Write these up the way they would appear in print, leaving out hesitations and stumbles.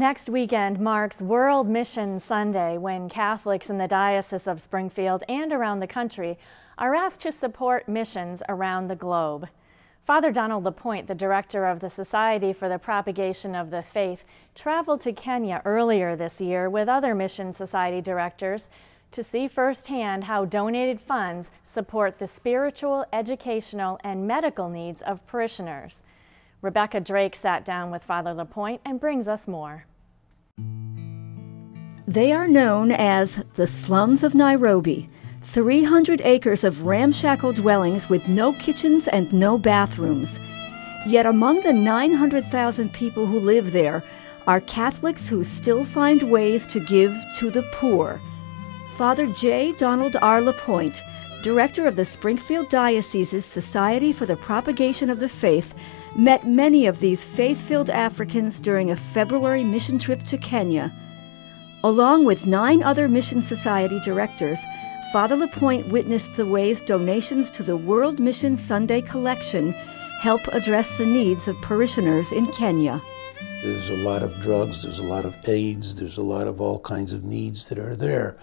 Next weekend marks World Mission Sunday, when Catholics in the Diocese of Springfield and around the country are asked to support missions around the globe. Father Donald Lapointe, the director of the Society for the Propagation of the Faith, traveled to Kenya earlier this year with other Mission Society directors to see firsthand how donated funds support the spiritual, educational, and medical needs of parishioners. Rebecca Drake sat down with Father Lapointe and brings us more. They are known as the slums of Nairobi, 300 acres of ramshackle dwellings with no kitchens and no bathrooms. Yet among the 900,000 people who live there are Catholics who still find ways to give to the poor. Father J. Donald R. Lapointe, director of the Springfield Diocese's Society for the Propagation of the Faith, met many of these faith-filled Africans during a February mission trip to Kenya. Along with 9 other Mission Society directors, Father Lapointe witnessed the ways donations to the World Mission Sunday collection help address the needs of parishioners in Kenya. There's a lot of drugs, there's a lot of AIDS, there's a lot of all kinds of needs that are there.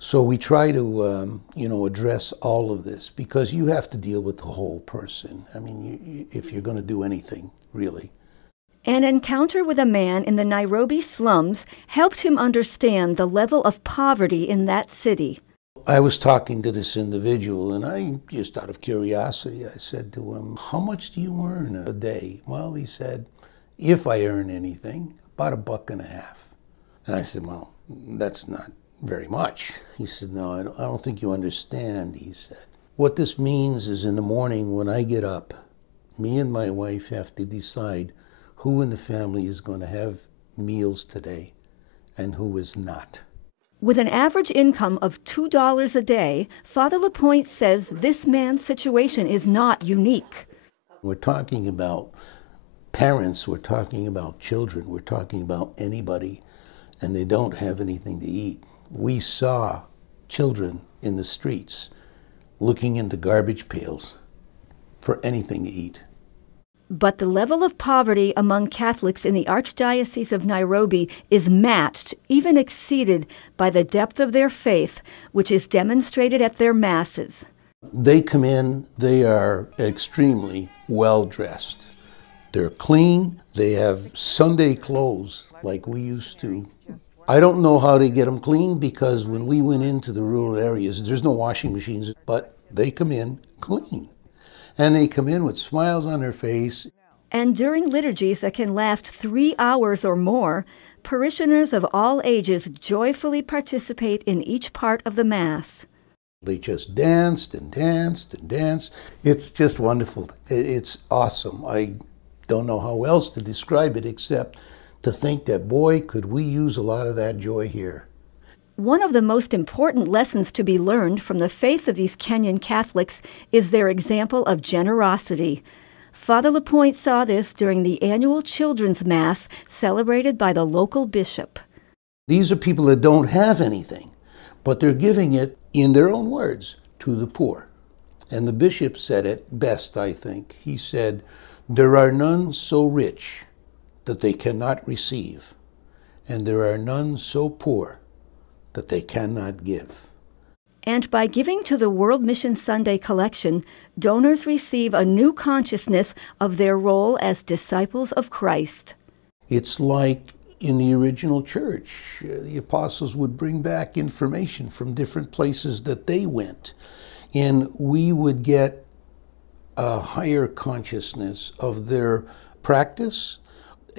So we try to, address all of this, because you have to deal with the whole person. I mean, if you're going to do anything, really. An encounter with a man in the Nairobi slums helped him understand the level of poverty in that city. I was talking to this individual, and I, just out of curiosity, I said to him, "How much do you earn a day?" Well, he said, "If I earn anything, about $1.50." And I said, "Well, that's not very much." He said, "No, I don't think you understand," he said. "What this means is, in the morning when I get up, me and my wife have to decide who in the family is going to have meals today and who is not." With an average income of $2 a day, Father Lapointe says this man's situation is not unique. We're talking about parents, we're talking about children, we're talking about anybody, and they don't have anything to eat. We saw children in the streets looking into garbage pails for anything to eat. But the level of poverty among Catholics in the Archdiocese of Nairobi is matched, even exceeded, by the depth of their faith, which is demonstrated at their masses. They come in, they are extremely well-dressed. They're clean, they have Sunday clothes like we used to. I don't know how they get them clean, because when we went into the rural areas, there's no washing machines, but they come in clean. And they come in with smiles on their face. And during liturgies that can last 3 hours or more, parishioners of all ages joyfully participate in each part of the Mass. They just danced and danced and danced. It's just wonderful. It's awesome. I don't know how else to describe it except to think that, boy, could we use a lot of that joy here. One of the most important lessons to be learned from the faith of these Kenyan Catholics is their example of generosity. Father Lapointe saw this during the annual Children's Mass celebrated by the local bishop. These are people that don't have anything, but they're giving it, in their own words, to the poor. And the bishop said it best, I think. He said, "There are none so rich that they cannot receive, and there are none so poor that they cannot give." And by giving to the World Mission Sunday collection, donors receive a new consciousness of their role as disciples of Christ. It's like in the original church, the apostles would bring back information from different places that they went, and we would get a higher consciousness of their practice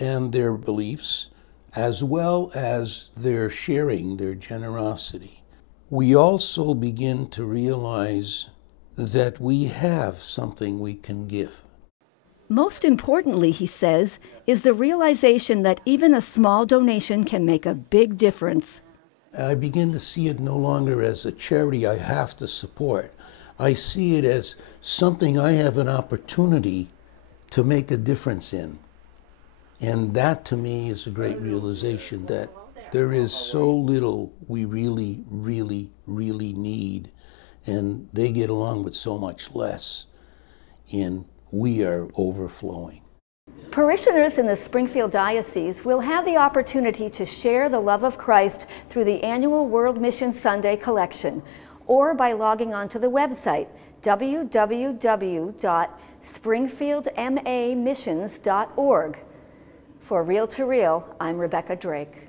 and their beliefs, as well as their sharing, their generosity. We also begin to realize that we have something we can give. Most importantly, he says, is the realization that even a small donation can make a big difference. I begin to see it no longer as a charity I have to support. I see it as something I have an opportunity to make a difference in. And that, to me, is a great realization that there is so little we really, really, really need, and they get along with so much less, and we are overflowing. Parishioners in the Springfield Diocese will have the opportunity to share the love of Christ through the annual World Mission Sunday collection, or by logging onto the website www.springfieldmamissions.org. For Reel to Reel, I'm Rebecca Drake.